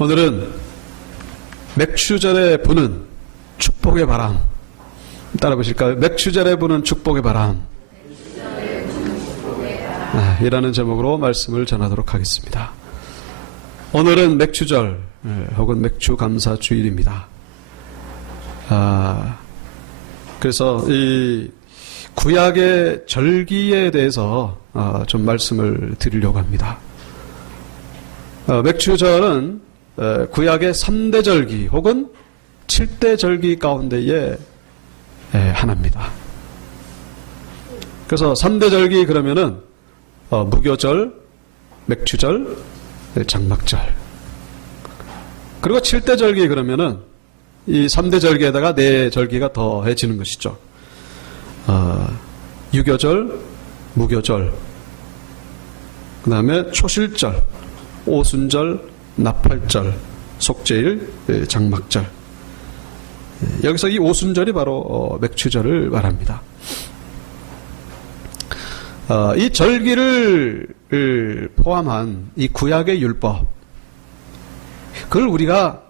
오늘은 맥추절에 부는 축복의 바람, 따라 보실까요? 맥추절에 부는 축복의 바람, 이라는 제목으로 말씀을 전하도록 하겠습니다. 오늘은 맥추절 혹은 맥추감사주일입니다. 그래서 이 구약의 절기에 대해서 좀 말씀을 드리려고 합니다. 맥추절은 구약의 3대 절기 혹은 7대 절기 가운데의 하나입니다. 그래서 3대 절기 그러면은 무교절, 맥추절, 장막절. 그리고 7대 절기 그러면은 이 3대 절기에다가 4절기가 더해지는 것이죠. 유교절, 무교절, 그 다음에 초실절, 오순절, 나팔절, 속죄일, 장막절. 여기서 이 오순절이 바로 맥추절을 말합니다. 이 절기를 포함한 이 구약의 율법, 그걸 우리가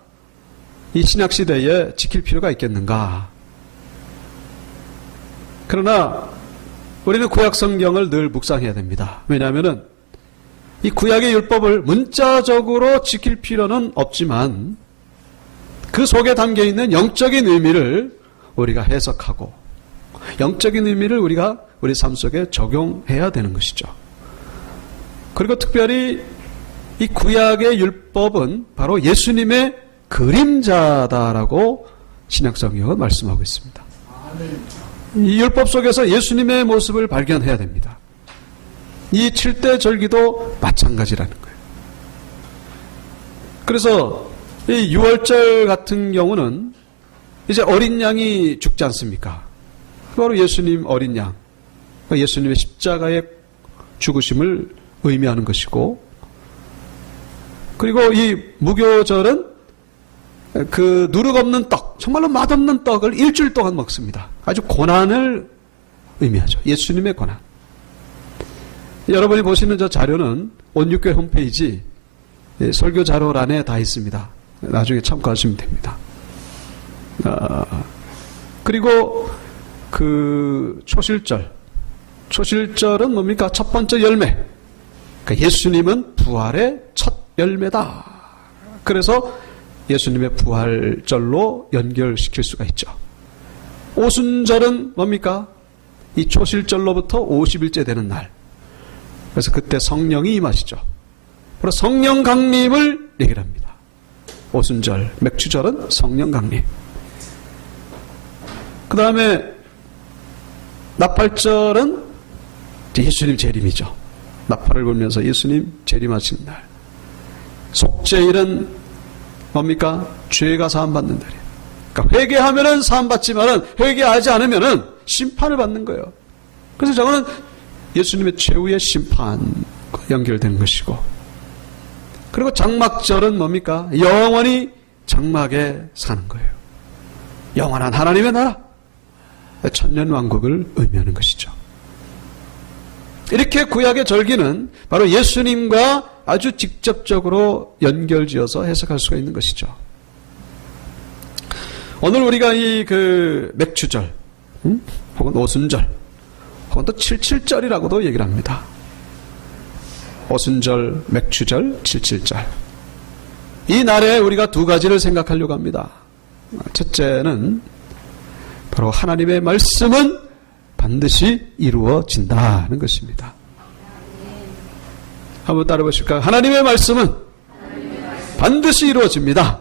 이 신약시대에 지킬 필요가 있겠는가? 그러나 우리는 구약 성경을 늘 묵상해야 됩니다. 왜냐하면은 이 구약의 율법을 문자적으로 지킬 필요는 없지만 그 속에 담겨있는 영적인 의미를 우리가 해석하고 영적인 의미를 우리가 우리 삶 속에 적용해야 되는 것이죠. 그리고 특별히 이 구약의 율법은 바로 예수님의 그림자다라고 신약성경은 말씀하고 있습니다. 이 율법 속에서 예수님의 모습을 발견해야 됩니다. 이 7대 절기도 마찬가지라는 거예요. 그래서 이 6월절 같은 경우는 이제 어린 양이 죽지 않습니까? 바로 예수님 어린 양, 예수님의 십자가의 죽으심을 의미하는 것이고, 그리고 이 무교절은 그 누룩 없는 떡, 정말로 맛없는 떡을 일주일 동안 먹습니다. 아주 고난을 의미하죠. 예수님의 고난. 여러분이 보시는 저 자료는 온육교회 홈페이지 설교 자료란에 다 있습니다. 나중에 참고하시면 됩니다. 그리고 그 초실절은 뭡니까? 첫 번째 열매. 그러니까 예수님은 부활의 첫 열매다. 그래서 예수님의 부활절로 연결시킬 수가 있죠. 오순절은 뭡니까? 이 초실절로부터 50일째 되는 날. 그래서 그때 성령이 임하시죠. 바로 성령 강림을 얘기를 합니다. 오순절, 맥추절은 성령 강림. 그 다음에 나팔절은 예수님 재림이죠. 나팔을 불면서 예수님 재림하시는 날. 속죄일은 뭡니까? 죄가 사함받는 날이에요. 그러니까 회개하면은 사함받지만은 회개하지 않으면은 심판을 받는 거예요. 그래서 저거는 예수님의 최후의 심판과 연결되는 것이고, 그리고 장막절은 뭡니까? 영원히 장막에 사는 거예요. 영원한 하나님의 나라, 천년왕국을 의미하는 것이죠. 이렇게 구약의 절기는 바로 예수님과 아주 직접적으로 연결지어서 해석할 수가 있는 것이죠. 오늘 우리가 이 그 맥추절, 혹은 오순절, 혹은 또 77절이라고도 얘기를 합니다. 오순절, 맥추절, 77절. 이 날에 우리가 두 가지를 생각하려고 합니다. 첫째는 바로 하나님의 말씀은 반드시 이루어진다는 것입니다. 한번 따라 보실까요? 하나님의 말씀은 반드시 이루어집니다.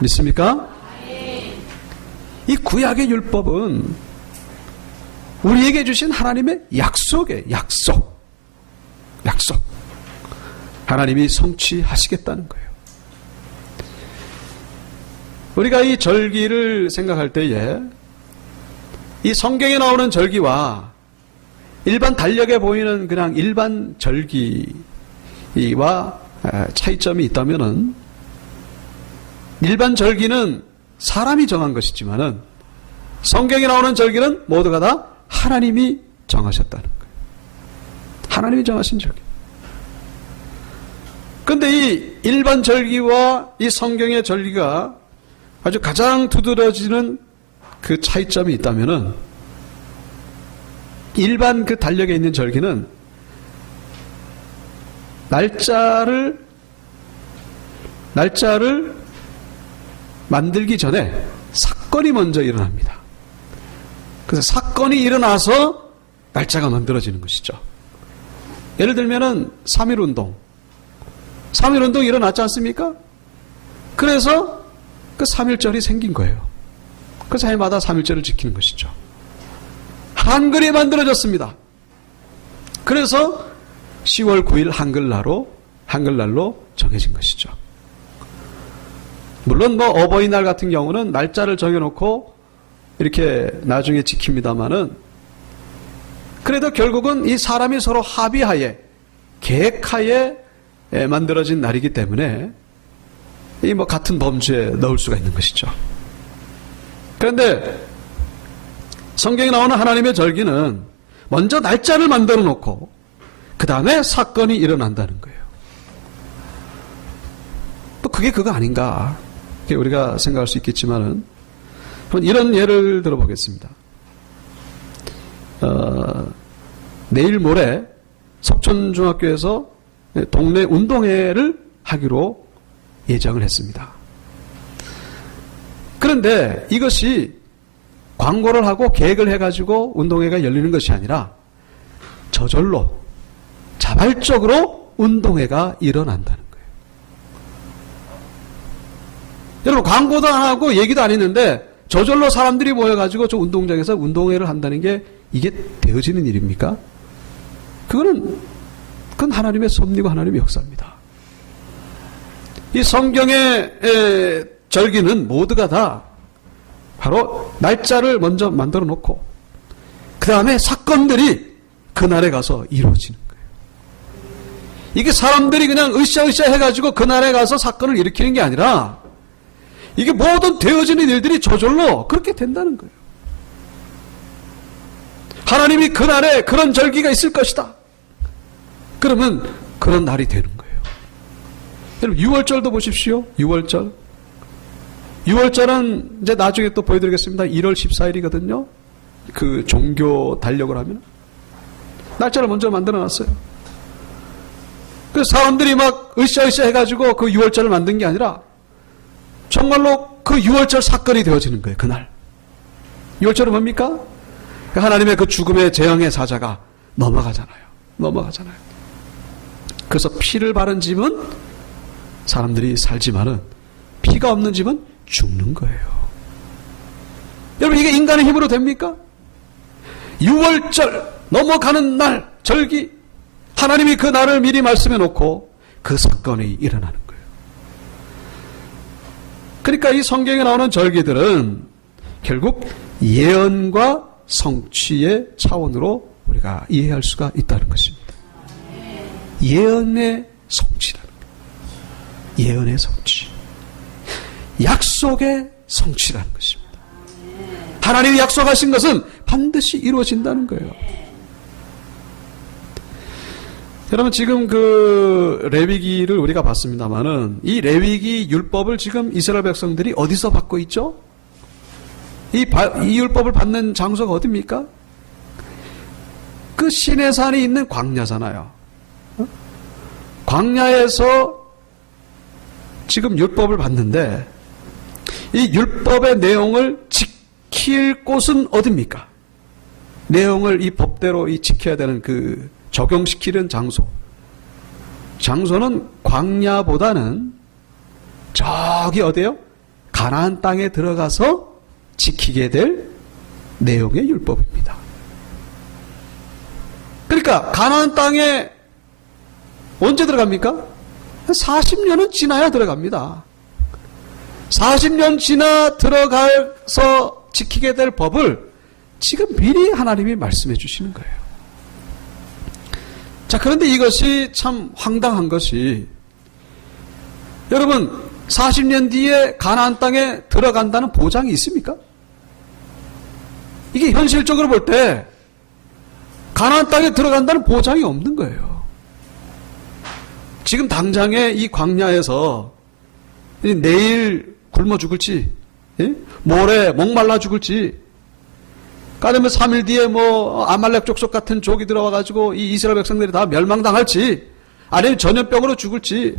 믿습니까? 이 구약의 율법은 우리에게 주신 하나님의 약속이에요. 약속. 하나님이 성취하시겠다는 거예요. 우리가 이 절기를 생각할 때에 이 성경에 나오는 절기와 일반 달력에 보이는 그냥 일반 절기와 차이점이 있다면은, 일반 절기는 사람이 정한 것이지만은 성경에 나오는 절기는 모두가 다 하나님이 정하셨다는 거예요. 하나님이 정하신 절기. 그런데 이 일반 절기와 이 성경의 절기가 아주 가장 두드러지는 그 차이점이 있다면은, 일반 그 달력에 있는 절기는 날짜를 만들기 전에 사건이 먼저 일어납니다. 그래서 사건이 일어나서 날짜가 만들어지는 것이죠. 예를 들면은 3.1운동. 3.1운동 일어났지 않습니까? 그래서 그 3.1절이 생긴 거예요. 그래서 해마다 3.1절을 지키는 것이죠. 한글이 만들어졌습니다. 그래서 10월 9일 한글날로 정해진 것이죠. 물론 뭐 어버이날 같은 경우는 날짜를 정해놓고 이렇게 나중에 지킵니다마는, 그래도 결국은 이 사람이 서로 합의하에, 계획하에 만들어진 날이기 때문에 이 뭐 같은 범주에 넣을 수가 있는 것이죠. 그런데 성경에 나오는 하나님의 절기는 먼저 날짜를 만들어 놓고 그 다음에 사건이 일어난다는 거예요. 또 그게 그거 아닌가, 우리가 생각할 수 있겠지만은, 이런 예를 들어보겠습니다. 내일 모레 석촌중학교에서 동네 운동회를 하기로 예정을 했습니다. 그런데 이것이 광고를 하고 계획을 해가지고 운동회가 열리는 것이 아니라 저절로 자발적으로 운동회가 일어난다는 거예요. 여러분, 광고도 안 하고 얘기도 안 했는데 저절로 사람들이 모여가지고 저 운동장에서 운동회를 한다는 게 이게 되어지는 일입니까? 그건 하나님의 섭리고 하나님의 역사입니다. 이 성경의 절기는 모두가 다 바로 날짜를 먼저 만들어 놓고 그 다음에 사건들이 그날에 가서 이루어지는 거예요. 이게 사람들이 그냥 으쌰으쌰 해가지고 그날에 가서 사건을 일으키는 게 아니라 이게 모든 되어지는 일들이 저절로 그렇게 된다는 거예요. 하나님이 그날에 그런 절기가 있을 것이다. 그러면 그런 날이 되는 거예요. 여러분, 6월절도 보십시오. 6월절. 6월절은 이제 나중에 또 보여드리겠습니다. 1월 14일이거든요. 그 종교 달력을 하면 날짜를 먼저 만들어 놨어요. 그 사람들이 막 으쌰으쌰 해가지고 그 6월절을 만든 게 아니라 정말로 그 6월절 사건이 되어지는 거예요. 그날. 6월절은 뭡니까? 하나님의 그 죽음의 재앙의 사자가 넘어가잖아요. 그래서 피를 바른 집은 사람들이 살지만은 피가 없는 집은 죽는 거예요. 여러분, 이게 인간의 힘으로 됩니까? 6월절 넘어가는 날 절기, 하나님이 그 날을 미리 말씀해 놓고 그 사건이 일어나는 거예요. 그러니까 이 성경에 나오는 절기들은 결국 예언과 성취의 차원으로 우리가 이해할 수가 있다는 것입니다. 예언의 성취라는 거예요. 예언의 성취. 약속의 성취라는 것입니다. 하나님이 약속하신 것은 반드시 이루어진다는 거예요. 여러분, 지금 그 레위기를 우리가 봤습니다만은 이 레위기 율법을 지금 이스라엘 백성들이 어디서 받고 있죠? 이 율법을 받는 장소가 어디입니까? 그 시내산이 있는 광야잖아요. 광야에서 지금 율법을 받는데 이 율법의 내용을 지킬 곳은 어디입니까? 내용을 이 법대로 지켜야 되는 그 적용시키는 장소는 광야보다는 저기 어디요? 가나안 땅에 들어가서 지키게 될 내용의 율법입니다. 그러니까 가나안 땅에 언제 들어갑니까? 40년은 지나야 들어갑니다. 40년 지나 들어가서 지키게 될 법을 지금 미리 하나님이 말씀해 주시는 거예요. 자, 그런데 이것이 참 황당한 것이, 여러분, 40년 뒤에 가나안 땅에 들어간다는 보장이 있습니까? 이게 현실적으로 볼 때 가나안 땅에 들어간다는 보장이 없는 거예요. 지금 당장에 이 광야에서 내일 굶어 죽을지, 예? 모레 목말라 죽을지, 아니면 3일 뒤에 뭐 아말렉 족속 같은 족이 들어와가지고 이 이스라엘 백성들이 다 멸망당할지, 아니면 전염병으로 죽을지,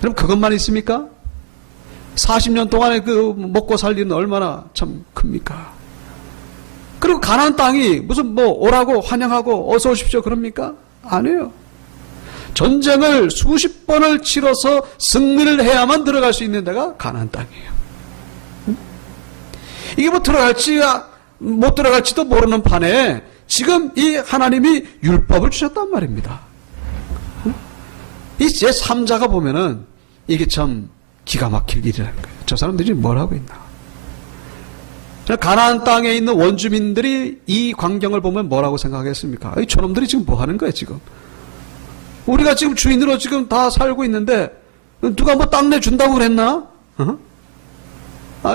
그럼 그것만 있습니까? 40년 동안에 그 먹고 살기는 얼마나 참 큽니까? 그리고 가나안 땅이 무슨 뭐 오라고 환영하고 어서 오십시오 그럽니까? 아니에요. 전쟁을 수십 번을 치러서 승리를 해야만 들어갈 수 있는 데가 가나안 땅이에요. 이게 뭐 들어갈지 못 들어갈지도 모르는 판에 지금 이 하나님이 율법을 주셨단 말입니다. 이 제3자가 보면은 이게 참 기가 막힐 일이라는 거예요. 저 사람들이 뭘 하고 있나. 가나안 땅에 있는 원주민들이 이 광경을 보면 뭐라고 생각하겠습니까? 이 저놈들이 지금 뭐 하는 거예요 지금. 우리가 지금 주인으로 지금 다 살고 있는데 누가 뭐 땅 내준다고 그랬나?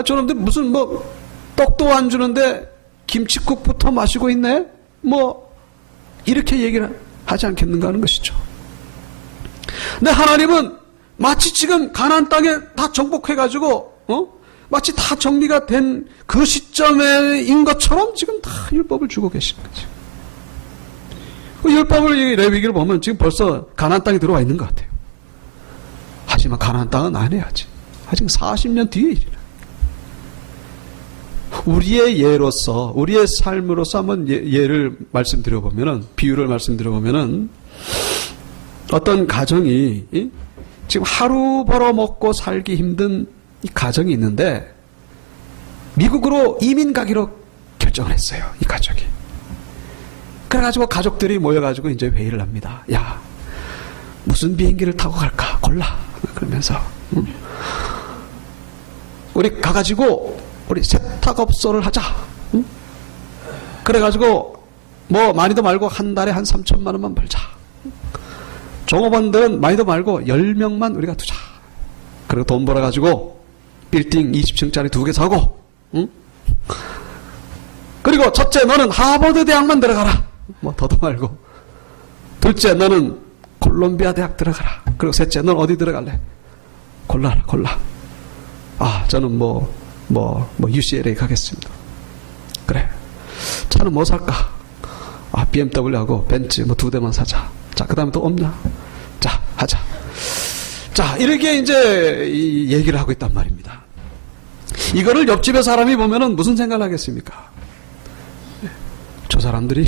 저놈들 무슨 뭐 떡도 안 주는데 김치국부터 마시고 있네? 뭐 이렇게 얘기를 하지 않겠는가 하는 것이죠. 근데 하나님은 마치 지금 가나안 땅에 다 정복해가지고 마치 다 정리가 된 그 시점인 것처럼 지금 다 율법을 주고 계신 거죠. 그 율법을 레위기를 보면 지금 벌써 가나안 땅에 들어와 있는 것 같아요. 하지만 가나안 땅은 안 해야지. 아직 40년 뒤의 일이라. 우리의 예로서, 우리의 삶으로서 한번 예를 말씀드려보면은, 비유를 말씀드려보면은, 어떤 가정이 지금 하루 벌어먹고 살기 힘든 이 가정이 있는데 미국으로 이민 가기로 결정을 했어요. 이 가족이. 그래가지고 가족들이 모여가지고 이제 회의를 합니다. 야, 무슨 비행기를 타고 갈까 골라. 그러면서 우리 가가지고 우리 세탁업소를 하자. 그래가지고 뭐 많이도 말고 한 달에 한 3천만 원만 벌자. 종업원들은 많이도 말고 10명만 우리가 두자. 그리고 돈 벌어가지고 빌딩 20층짜리 2개 사고, 그리고 첫째 너는 하버드 대학만 들어가라. 뭐 더도 말고. 둘째 너는 콜롬비아 대학 들어가라. 그리고 셋째 너는 어디 들어갈래? 골라라. 저는 UCLA 가겠습니다. 그래. 차는 뭐 살까? BMW하고 벤츠 뭐 2대만 사자. 자, 그 다음에 또 없냐? 자, 하자. 자, 이렇게 이제 이 얘기를 하고 있단 말입니다. 이거를 옆집의 사람이 보면은 무슨 생각을 하겠습니까? 저 사람들이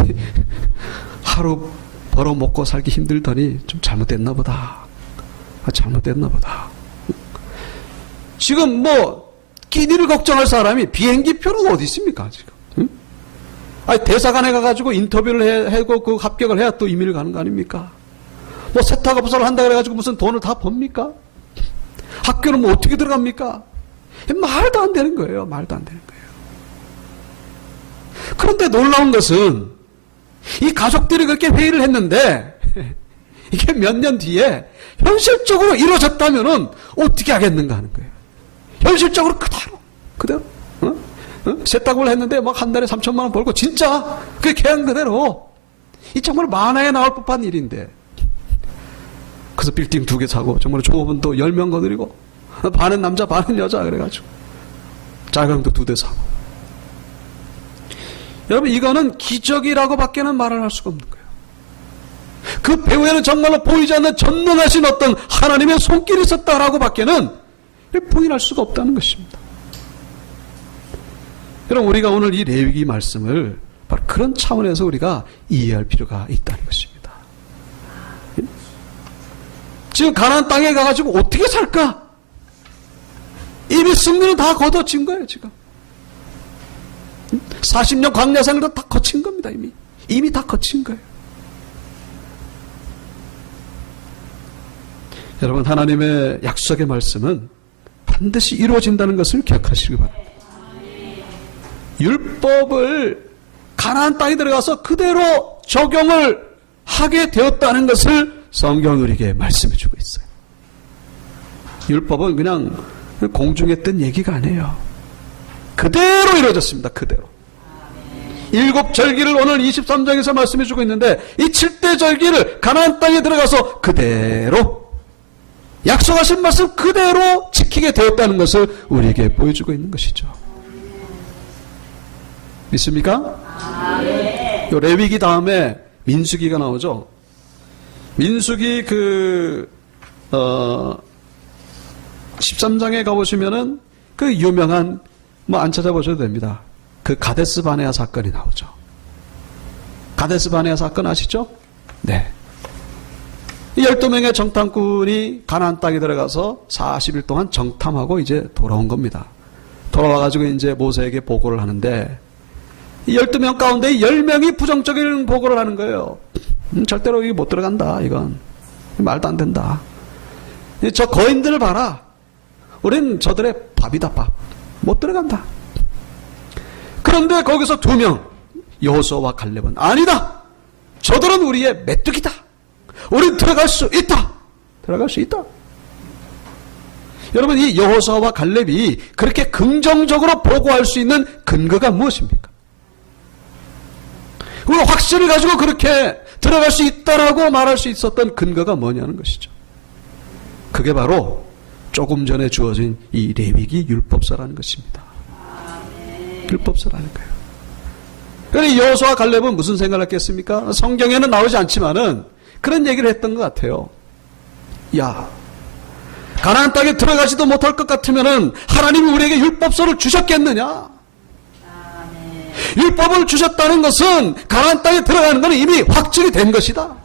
하루 벌어 먹고 살기 힘들더니 좀 잘못됐나 보다. 지금 뭐 끼니를 걱정할 사람이 비행기 표는 어디 있습니까 지금? 대사관에 가가지고 인터뷰를 하고 그 합격을 해야 또 이민을 가는 거 아닙니까? 뭐 세탁업소를 한다 그래가지고 무슨 돈을 다 법니까? 학교는 뭐 어떻게 들어갑니까? 말도 안 되는 거예요. 그런데 놀라운 것은 이 가족들이 그렇게 회의를 했는데 이게 몇 년 뒤에 현실적으로 이루어졌다면은 어떻게 하겠는가 하는 거예요. 현실적으로 그대로 세탁을 했는데 막 한 달에 3천만 원 벌고 진짜 그 계약 그대로 이 정말 만화에 나올 법한 일인데 그래서 빌딩 2개 사고 정말 종업원 또 10명 거느리고 반은 남자 반은 여자 그래가지고 자금도 2대 사고. 여러분 이거는 기적이라고 밖에는 말을 할 수가 없는 거예요. 그 배후에는 정말로 보이지 않는 전능하신 어떤 하나님의 손길이 있었다라고 밖에는 부인할 수가 없다는 것입니다. 여러분 우리가 오늘 이 레위기 말씀을 바로 그런 차원에서 우리가 이해할 필요가 있다는 것입니다. 지금 가나안 땅에 가가지고 어떻게 살까? 이미 승리는 다 거둬진 거예요 지금. 40년 광야 생활도 다 거친 겁니다. 이미 다 거친 거예요. 여러분 하나님의 약속의 말씀은 반드시 이루어진다는 것을 기억하시기 바랍니다. 율법을 가나안 땅에 들어가서 그대로 적용을 하게 되었다는 것을 성경은 우리에게 말씀해 주고 있어요. 율법은 그냥 공중에 뜬 얘기가 아니에요. 그대로 이루어졌습니다. 그대로. 일곱 절기를 오늘 23장에서 말씀해 주고 있는데 이 7대 절기를 가나안 땅에 들어가서 그대로 약속하신 말씀 그대로 지키게 되었다는 것을 우리에게 보여주고 있는 것이죠. 믿습니까? 요 레위기 다음에 민수기가 나오죠. 민수기 13장에 가보시면은 그 유명한 안 찾아보셔도 됩니다. 그 가데스 바네아 사건이 나오죠. 가데스 바네아 사건 아시죠? 네. 이 12명의 정탐꾼이 가나안 땅에 들어가서 40일 동안 정탐하고 이제 돌아온 겁니다. 돌아와가지고 이제 모세에게 보고를 하는데 이 12명 가운데 10명이 부정적인 보고를 하는 거예요. 절대로 여기 못 들어간다. 이건 말도 안 된다. 저 거인들을 봐라. 우린 저들의 밥이다. 밥. 못 들어간다. 그런데 거기서 2명 여호수아와 갈렙은 아니다. 저들은 우리의 메뚜기다. 우린 들어갈 수 있다. 들어갈 수 있다. 여러분, 이 여호수아와 갈렙이 그렇게 긍정적으로 보고할 수 있는 근거가 무엇입니까? 그 확신을 가지고 그렇게 들어갈 수 있다라고 말할 수 있었던 근거가 뭐냐는 것이죠. 그게 바로 조금 전에 주어진 이 레위기 율법서라는 것입니다. 율법서라는 거예요. 그러니 여호수아와 갈렙은 무슨 생각을 했겠습니까? 성경에는 나오지 않지만은 그런 얘기를 했던 것 같아요. 야, 가나안 땅에 들어가지도 못할 것 같으면은 하나님이 우리에게 율법서를 주셨겠느냐? 율법을 주셨다는 것은 가나안 땅에 들어가는 것은 이미 확정이 된 것이다.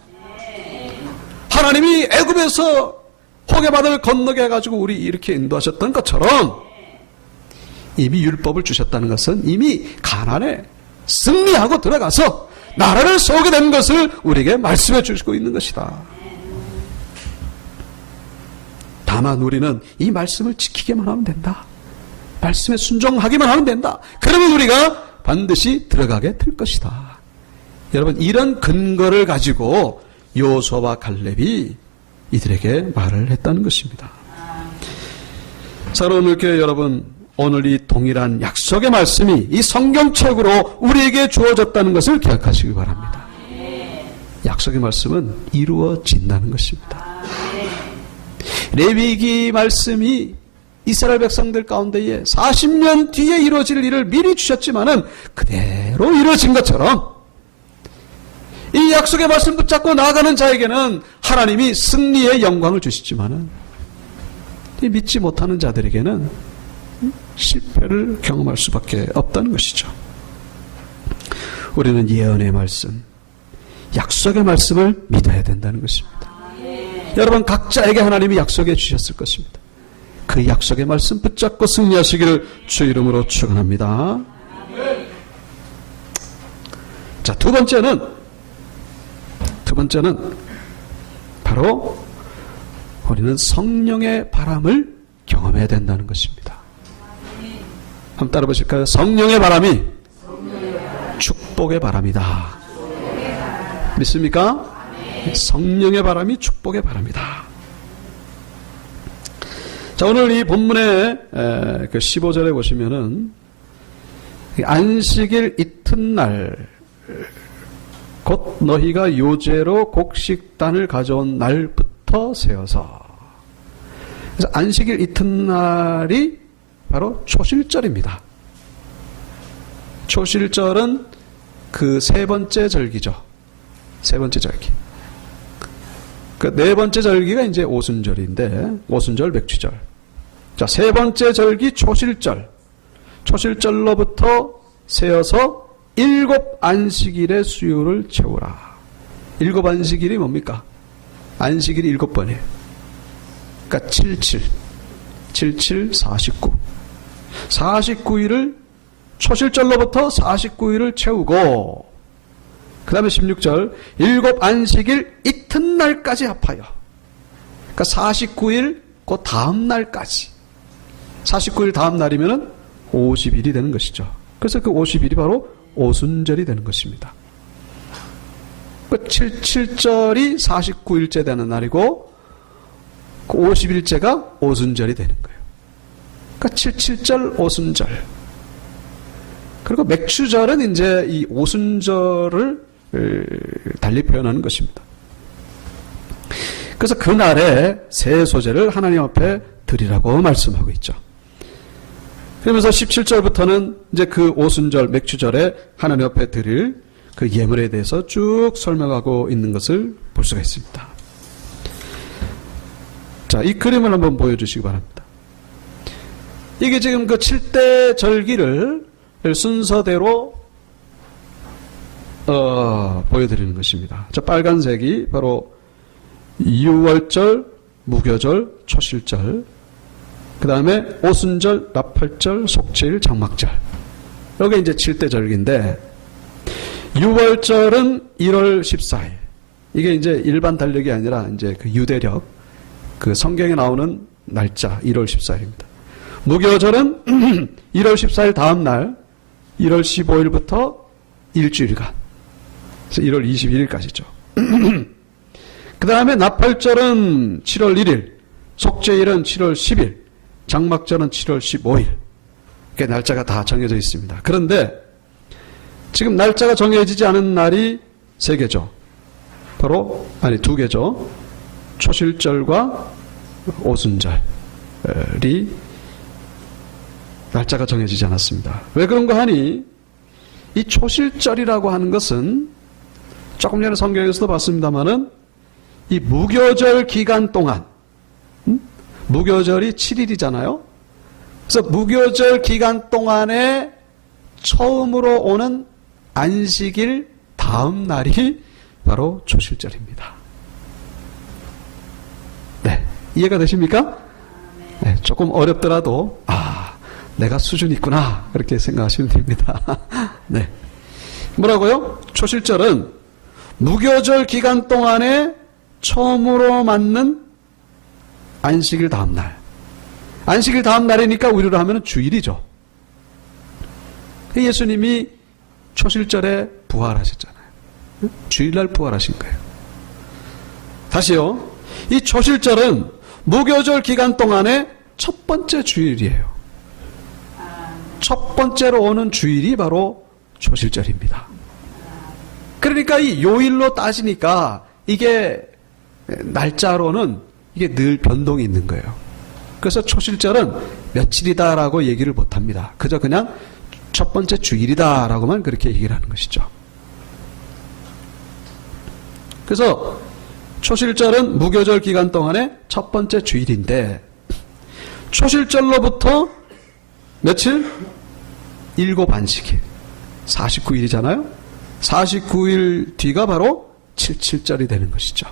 하나님이 애굽에서 홍해바다를 건너게 해가지고 우리 이렇게 인도하셨던 것처럼 이미 율법을 주셨다는 것은 이미 가나안에 승리하고 들어가서 나라를 세우게 된 것을 우리에게 말씀해 주시고 있는 것이다. 다만 우리는 이 말씀을 지키기만 하면 된다. 말씀에 순종하기만 하면 된다. 그러면 우리가 반드시 들어가게 될 것이다. 여러분, 이런 근거를 가지고 여호수아와 갈렙이 이들에게 말을 했다는 것입니다. 사랑하는 교회 여러분, 오늘 이 동일한 약속의 말씀이 이 성경책으로 우리에게 주어졌다는 것을 기억하시기 바랍니다. 약속의 말씀은 이루어진다는 것입니다. 레위기 말씀이 이스라엘 백성들 가운데에 40년 뒤에 이루어질 일을 미리 주셨지만은 그대로 이루어진 것처럼 이 약속의 말씀 붙잡고 나아가는 자에게는 하나님이 승리의 영광을 주시지만은 믿지 못하는 자들에게는 실패를 경험할 수밖에 없다는 것이죠. 우리는 예언의 말씀, 약속의 말씀을 믿어야 된다는 것입니다. 여러분, 각자에게 하나님이 약속해 주셨을 것입니다. 그 약속의 말씀 붙잡고 승리하시기를 주 이름으로 축원합니다. 자, 두 번째는 바로 우리는 성령의 바람을 경험해야 된다는 것입니다. 한번 따라 보실까요? 성령의 바람이 축복의 바람이다. 믿습니까? 성령의 바람이 축복의 바람이다. 자, 오늘 이 본문의 그 15절에 보시면은 안식일 이튿날 곧 너희가 요제로 곡식단을 가져온 날부터 세어서, 그래서 안식일 이튿날이 바로 초실절입니다. 초실절은 그 세 번째 절기죠. 세 번째 절기. 그 네 번째 절기가 이제 오순절인데, 오순절, 맥추절. 자, 세 번째 절기 초실절. 초실절로부터 세어서 7 안식일의 수요를 채우라. 7 안식일이 뭡니까? 안식일이 7번이에요. 그러니까 77, 49. 49일을, 초실절로부터 49일을 채우고, 그 다음에 16절, 7 안식일 이튿날까지 합하여. 그러니까 49일, 그 다음 날까지. 49일 다음 날이면은 50일이 되는 것이죠. 그래서 그 50일이 바로 오순절이 되는 것입니다. 그 77절이 49일째 되는 날이고, 그 50일째가 오순절이 되는 거예요. 그러니까 77절 오순절. 그리고 맥추절은 이제 이 오순절을 달리 표현하는 것입니다. 그래서 그날에 새 소재를 하나님 앞에 드리라고 말씀하고 있죠. 그러면서 17절부터는 이제 그 오순절, 맥추절에 하나님 앞에 드릴 그 예물에 대해서 쭉 설명하고 있는 것을 볼 수가 있습니다. 자, 이 그림을 한번 보여주시기 바랍니다. 이게 지금 그 7대 절기를 순서대로 보여드리는 것입니다. 자, 빨간색이 바로 유월절, 무교절, 초실절, 그 다음에 오순절, 나팔절, 속죄일, 장막절. 여기 이제 7대 절기인데, 유월절은 1월 14일. 이게 이제 일반 달력이 아니라 이제 그 유대력, 그 성경에 나오는 날짜, 1월 14일입니다. 무교절은 1월 14일 다음 날, 1월 15일부터 일주일간. 그래서 1월 21일까지죠. 그 다음에 나팔절은 7월 1일, 속죄일은 7월 10일, 장막절은 7월 15일. 이렇게 날짜가 다 정해져 있습니다. 그런데 지금 날짜가 정해지지 않은 날이 3개죠. 바로, 아니 2개죠. 초실절과 오순절이 날짜가 정해지지 않았습니다. 왜 그런가 하니, 이 초실절이라고 하는 것은 조금 전에 성경에서도 봤습니다만은 이 무교절 기간 동안, 무교절이 7일이잖아요. 그래서 무교절 기간 동안에 처음으로 오는 안식일 다음 날이 바로 초실절입니다. 네, 이해가 되십니까? 네, 조금 어렵더라도 내가 수준이 있구나 그렇게 생각하시면 됩니다. 네, 뭐라고요? 초실절은 무교절 기간 동안에 처음으로 맞는 안식일 다음 날. 안식일 다음 날이니까 우리로 하면 주일이죠. 예수님이 초실절에 부활하셨잖아요. 주일날 부활하신 거예요. 다시요. 이 초실절은 무교절 기간 동안에 첫 번째 주일이에요. 첫 번째로 오는 주일이 바로 초실절입니다. 그러니까 이 요일로 따지니까 이게 날짜로는 이게 늘 변동이 있는 거예요. 그래서 초실절은 며칠이다라고 얘기를 못합니다. 그저 그냥 첫 번째 주일이다라고만 그렇게 얘기를 하는 것이죠. 그래서 초실절은 무교절 기간 동안에 첫 번째 주일인데, 초실절로부터 며칠? 7안식일 49일이잖아요. 49일 뒤가 바로 77절이 되는 것이죠.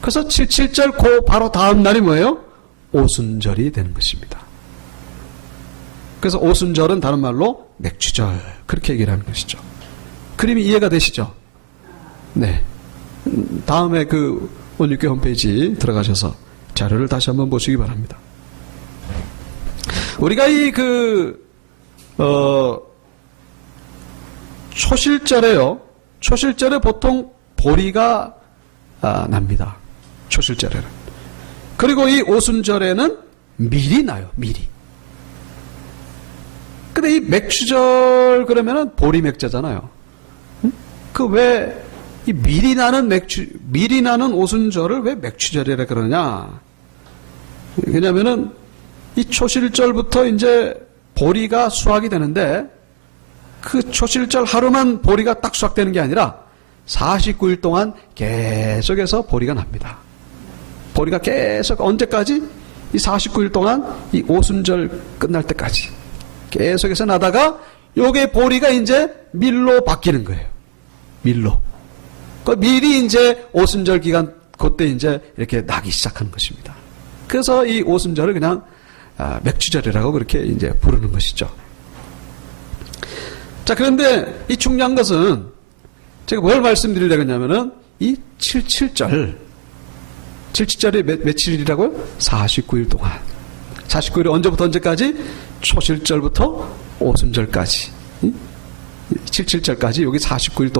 그래서 77절 그 바로 다음 날이 뭐예요? 오순절이 되는 것입니다. 그래서 오순절은 다른 말로 맥추절, 그렇게 얘기를 하는 것이죠. 그림이 이해가 되시죠? 네. 다음에 그 온유교 홈페이지 들어가셔서 자료를 다시 한번 보시기 바랍니다. 우리가 이 초실절에요. 초실절에 보통 보리가 납니다. 초실절에는. 그리고 이 오순절에는 밀이 나요. 밀이. 근데 이 맥추절 그러면은 보리 맥자잖아요. 그 왜 이 밀이 나는 오순절을 왜 맥추절이라 그러냐? 왜냐면은 이 초실절부터 이제 보리가 수확이 되는데, 그 초실절 하루만 보리가 딱 수확되는 게 아니라 49일 동안 계속해서 보리가 납니다. 보리가 계속 언제까지? 이 49일 동안 이 오순절 끝날 때까지 계속해서 나다가 요게 보리가 이제 밀로 바뀌는 거예요. 밀로. 그 밀이 이제 오순절 기간 그때 이제 이렇게 나기 시작하는 것입니다. 그래서 이 오순절을 그냥 맥추절이라고 그렇게 이제 부르는 것이죠. 자, 그런데 이 중요한 것은 제가 뭘 말씀드리려고 했냐면은 이 77절이 며칠이라고요? 49일 동안. 49일이 언제부터 언제까지? 초실절부터 오순절까지. 77절까지 여기 49일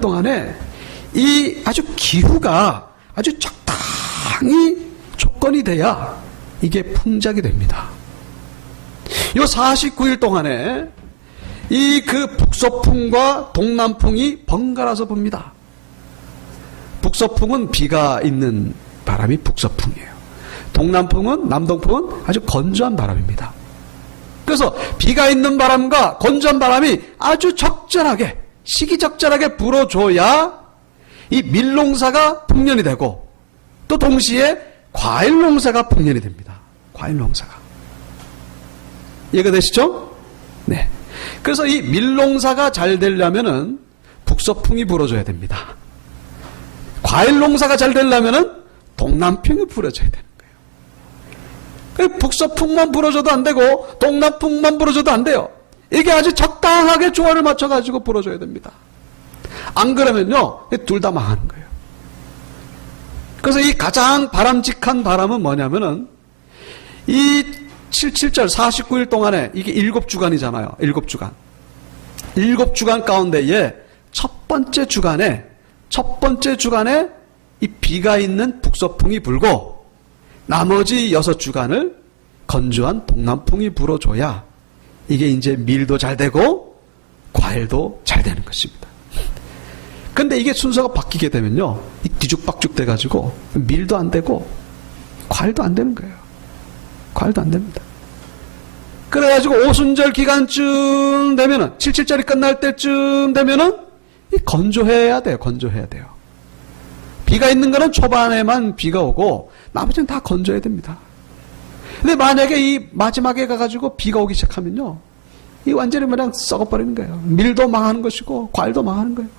동안에 이 아주 기후가 아주 적당히 조건이 돼야 이게 풍작이 됩니다. 이 49일 동안에 이 그 북서풍과 동남풍이 번갈아서 붑니다. 북서풍은 비가 있는 바람이 북서풍이에요. 동남풍은, 남동풍은 아주 건조한 바람입니다. 그래서 비가 있는 바람과 건조한 바람이 아주 적절하게, 시기적절하게 불어줘야 이 밀농사가 풍년이 되고, 또 동시에 과일 농사가 풍년이 됩니다. 과일 농사가. 이해가 되시죠? 네. 그래서 이 밀농사가 잘 되려면은 북서풍이 불어줘야 됩니다. 과일 농사가 잘 되려면은 동남풍이 불어줘야 되는 거예요. 북서풍만 불어줘도 안 되고 동남풍만 불어줘도 안 돼요. 이게 아주 적당하게 조화를 맞춰가지고 불어줘야 됩니다. 안 그러면요, 둘 다 망하는 거예요. 그래서 이 가장 바람직한 바람은 뭐냐면은 이 77절 49일 동안에 이게 7주간이잖아요. 7주간. 7주간 가운데에 첫 번째 주간에 이 비가 있는 북서풍이 불고 나머지 6주간을 건조한 동남풍이 불어줘야 이게 이제 밀도 잘 되고 과일도 잘 되는 것입니다. 근데 이게 순서가 바뀌게 되면요, 뒤죽박죽 돼가지고 밀도 안 되고 과일도 안 되는 거예요. 과일도 안 됩니다. 그래가지고 오순절 기간쯤 되면은 77절이 끝날 때쯤 되면은 건조해야 돼요. 건조해야 돼요. 비가 있는 거는 초반에만 비가 오고 나머지는 다 건조해야 됩니다. 근데 만약에 이 마지막에 가가지고 비가 오기 시작하면요, 이 완전히 그냥 썩어버리는 거예요. 밀도 망하는 것이고 과일도 망하는 거예요.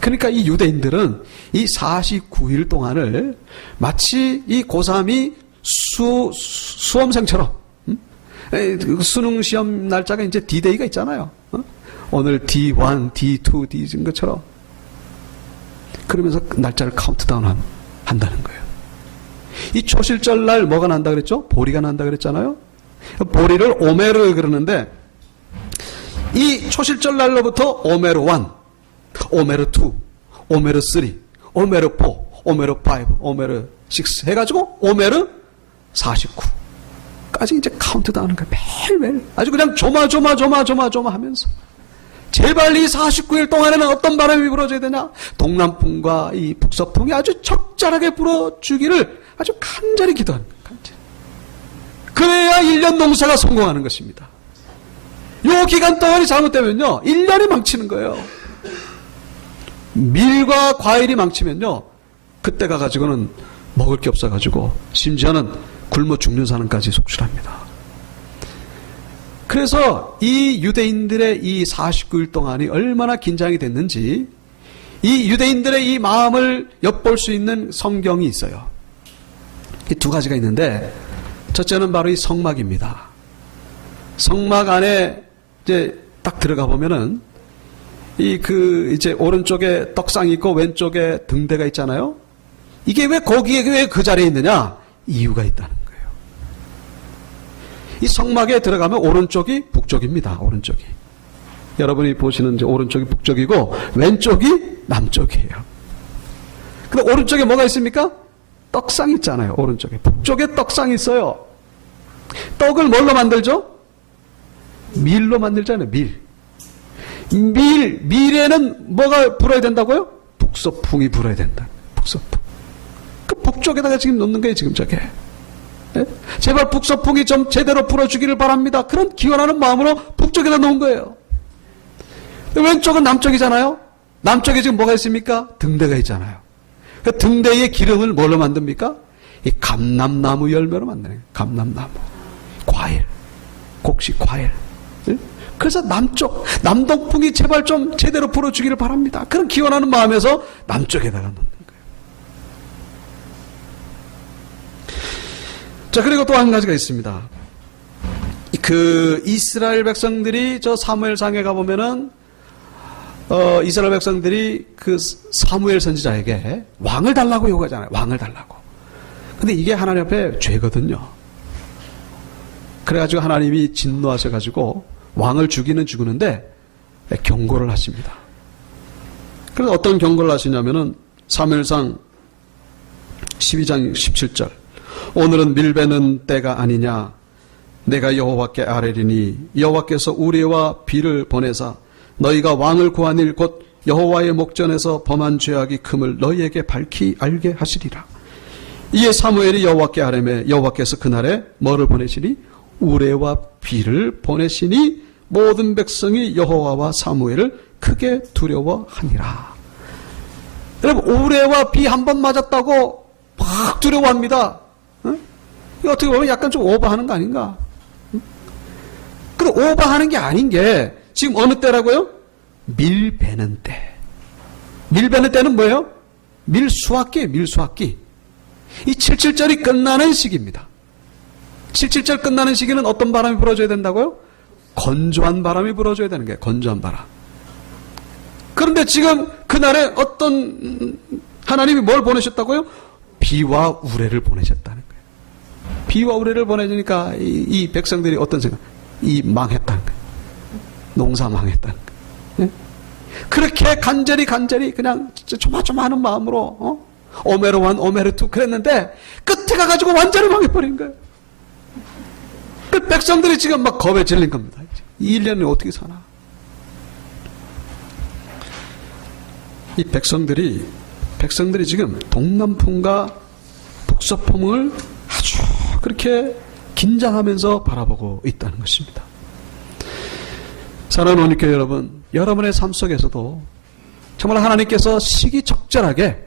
그러니까 이 유대인들은 이 49일 동안을 마치 이 고3이 수험생처럼, 수능 시험 날짜가 이제 D-Day가 있잖아요. 오늘 D1, D2, D 이런 것처럼. 그러면서 날짜를 카운트다운 한다는 거예요. 이 초실절 날 뭐가 난다 그랬죠? 보리가 난다 그랬잖아요. 보리를 오메르 그러는데, 이 초실절 날로부터 오메르 1, 오메르 2, 오메르 3, 오메르 4, 오메르 5, 오메르 6 해가지고 오메르 49까지 이제 카운트다운하는 거예요. 매일매일 아주 그냥 조마 하면서, 제발 이 49일 동안에는 어떤 바람이 불어줘야 되냐? 동남풍과 이 북서풍이 아주 적절하게 불어주기를 아주 간절히 기도하는 거예요. 간절히. 그래야 1년 농사가 성공하는 것입니다. 이 기간 동안이 잘못되면요, 1년이 망치는 거예요. 밀과 과일이 망치면요, 그때 가가지고는 먹을 게 없어가지고 심지어는 굶어 죽는 사람까지 속출합니다. 그래서 이 유대인들의 이 49일 동안이 얼마나 긴장이 됐는지, 이 유대인들의 이 마음을 엿볼 수 있는 성경이 있어요. 이 두 가지가 있는데, 첫째는 바로 이 성막입니다. 성막 안에 이제 딱 들어가 보면은 이제 오른쪽에 떡상이 있고 왼쪽에 등대가 있잖아요. 이게 왜 거기에 왜 그 자리에 있느냐? 이유가 있다는 거예요. 이 성막에 들어가면 오른쪽이 북쪽입니다. 오른쪽이. 여러분이 보시는 이제 오른쪽이 북쪽이고 왼쪽이 남쪽이에요. 근데 오른쪽에 뭐가 있습니까? 떡상이 있잖아요. 오른쪽에. 북쪽에 떡상이 있어요. 떡을 뭘로 만들죠? 밀로 만들잖아요. 밀에는 뭐가 불어야 된다고요? 북서풍이 불어야 된다. 북서풍. 그 북쪽에다가 지금 놓는 거예요, 지금 저게. 네? 제발 북서풍이 좀 제대로 불어주기를 바랍니다. 그런 기원하는 마음으로 북쪽에다 놓은 거예요. 왼쪽은 남쪽이잖아요. 남쪽에 지금 뭐가 있습니까? 등대가 있잖아요. 그 등대의 기름을 뭘로 만듭니까? 이 감람나무 열매로 만드는 거예요. 감람나무. 과일. 곡식 과일. 네? 그래서 남동풍이 제발 좀 제대로 불어주기를 바랍니다. 그런 기원하는 마음에서 남쪽에다가 놓는 거예요. 자, 그리고 또 한 가지가 있습니다. 그 이스라엘 백성들이 저 사무엘상에 가보면은 이스라엘 백성들이 그 사무엘 선지자에게 왕을 달라고 요구하잖아요. 왕을 달라고. 근데 이게 하나님 앞에 죄거든요. 그래가지고 하나님이 진노하셔가지고 왕을 죽이는데 경고를 하십니다. 그래서 어떤 경고를 하시냐면은 사무엘상 12장 17절. 오늘은 밀베는 때가 아니냐. 내가 여호와께 아뢰리니 여호와께서 우레와 비를 보내사 너희가 왕을 구한 일 곧 여호와의 목전에서 범한 죄악이 금을 너희에게 밝히 알게 하시리라. 이에 사무엘이 여호와께 아뢰매 여호와께서 그날에 뭐를 보내시니 우레와 비를 보내시니 모든 백성이 여호와와 사무엘을 크게 두려워하니라. 여러분, 우레와 비 한 번 맞았다고 막 두려워합니다. 이거 어떻게 보면 약간 좀 오버하는 거 아닌가? 근데 오버하는 게 아닌 게 지금 어느 때라고요? 밀 베는 때. 밀 베는 때는 뭐예요? 밀수확기예요. 밀수확기. 이 77절이 끝나는 시기입니다. 77절 끝나는 시기는 어떤 바람이 불어줘야 된다고요? 건조한 바람이 불어줘야 되는 거예요. 건조한 바람. 그런데 지금 그날에 어떤 하나님이 뭘 보내셨다고요? 비와 우레를 보내셨다는 거예요. 비와 우레를 보내주니까 이 백성들이 어떤 생각? 이 망했다는 거예요. 농사 망했다는 거예요. 예? 그렇게 간절히 그냥 조마조마하는 마음으로 오메르 1, 오메르 2 그랬는데 끝에 가가지고 완전히 망해버린 거예요. 그 백성들이 지금 막 겁에 질린 겁니다. 이 1년을 어떻게 사나? 이 백성들이 지금 동남풍과 북서풍을 아주 그렇게 긴장하면서 바라보고 있다는 것입니다. 사랑하는 원리교회 여러분, 여러분의 삶 속에서도 정말 하나님께서 시기적절하게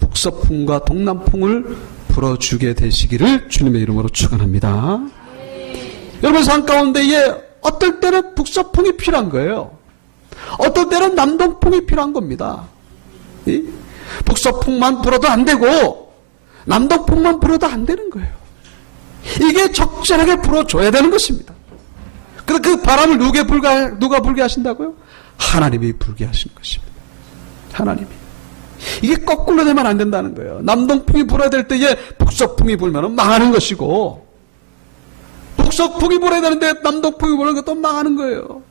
북서풍과 동남풍을 불어주게 되시기를 주님의 이름으로 축원합니다. 여러분 삶 가운데에 어떨 때는 북서풍이 필요한 거예요. 어떨 때는 남동풍이 필요한 겁니다. 북서풍만 불어도 안 되고 남동풍만 불어도 안 되는 거예요. 이게 적절하게 불어줘야 되는 것입니다. 그래서 그 바람을 누가 불게 하신다고요? 하나님이 불게 하시는 것입니다. 하나님이. 이게 거꾸로 되면 안 된다는 거예요. 남동풍이 불어야 될 때에 북서풍이 불면 망하는 것이고 북서풍이 불어야 되는데 남동풍이 불어야 또 망하는 거예요.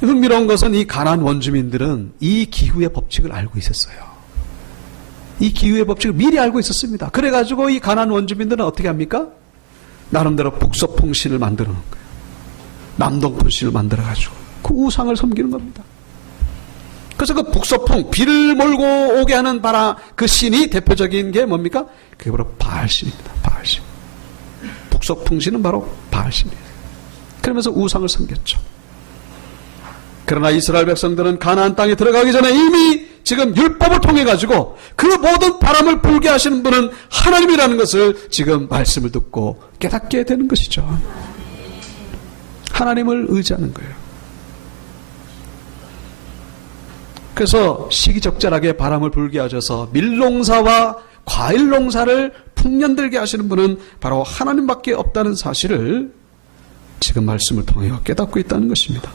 흥미로운 것은 이 가나안 원주민들은 이 기후의 법칙을 알고 있었어요. 이 기후의 법칙을 미리 알고 있었습니다. 그래가지고 이 가나안 원주민들은 어떻게 합니까? 나름대로 북서풍신을 만드는 거예요. 남동풍신을 만들어가지고 그 우상을 섬기는 겁니다. 그래서 그 북서풍, 비를 몰고 오게 하는 바람, 그 신이 대표적인 게 뭡니까? 그게 바로 바알신입니다. 바알신. 북서풍신은 바로 바알신이에요. 그러면서 우상을 섬겼죠. 그러나 이스라엘 백성들은 가나안 땅에 들어가기 전에 이미 지금 율법을 통해 가지고 그 모든 바람을 불게 하시는 분은 하나님이라는 것을 지금 말씀을 듣고 깨닫게 되는 것이죠. 하나님을 의지하는 거예요. 그래서 시기적절하게 바람을 불게 하셔서 밀농사와 과일농사를 풍년들게 하시는 분은 바로 하나님밖에 없다는 사실을 지금 말씀을 통해 깨닫고 있다는 것입니다.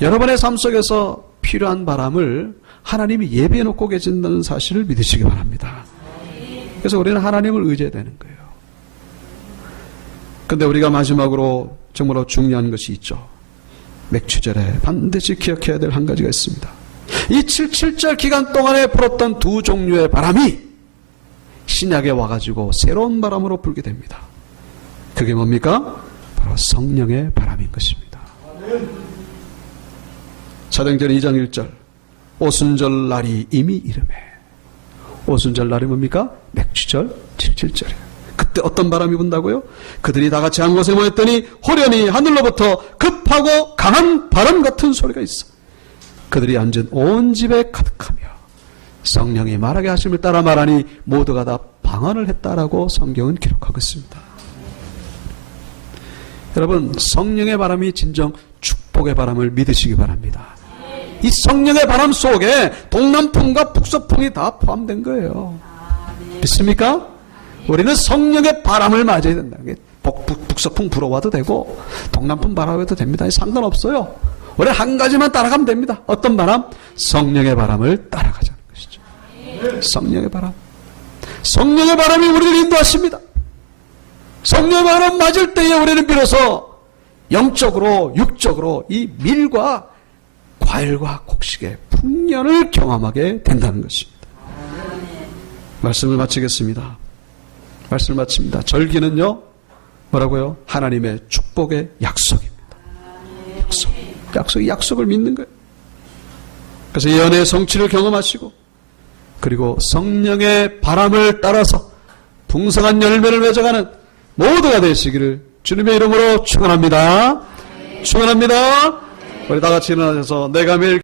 여러분의 삶 속에서 필요한 바람을 하나님이 예비해 놓고 계신다는 사실을 믿으시기 바랍니다. 그래서 우리는 하나님을 의지해야 되는 거예요. 그런데 우리가 마지막으로 정말로 중요한 것이 있죠. 맥추절에 반드시 기억해야 될 한 가지가 있습니다. 이 77절 기간 동안에 불었던 두 종류의 바람이 신약에 와가지고 새로운 바람으로 불게 됩니다. 그게 뭡니까? 바로 성령의 바람인 것입니다. 사도행전 2장 1절 오순절 날이 이미 이르매. 오순절 날이 뭡니까? 맥추절 77절이에요. 그때 어떤 바람이 분다고요? 그들이 다 같이 한 곳에 모였더니 호련히 하늘로부터 급하고 강한 바람 같은 소리가 있어. 그들이 앉은 온 집에 가득하며 성령이 말하게 하심을 따라 말하니 모두가 다 방언을 했다라고 성경은 기록하고 있습니다. 여러분, 성령의 바람이 진정 축복의 바람을 믿으시기 바랍니다. 이 성령의 바람 속에 동남풍과 북서풍이 다 포함된 거예요. 믿습니까? 우리는 성령의 바람을 맞아야 된다. 북서풍 불어와도 되고 동남풍 바라봐도 됩니다. 상관없어요. 우리 한 가지만 따라가면 됩니다. 어떤 바람? 성령의 바람을 따라가자는 것이죠. 성령의 바람. 성령의 바람이 우리를 인도하십니다. 성령의 바람 맞을 때에 우리는 비로소 영적으로 육적으로 이 밀과 과일과 곡식의 풍년을 경험하게 된다는 것입니다. 말씀을 마치겠습니다. 말씀을 마칩니다. 절기는요, 뭐라고요? 하나님의 축복의 약속입니다. 약속을 믿는 거예요. 그래서 이 연애의 성취를 경험하시고, 그리고 성령의 바람을 따라서 풍성한 열매를 맺어가는 모두가 되시기를 주님의 이름으로 축원합니다. 축원합니다. 우리 다 같이 일어나셔서 내가 매일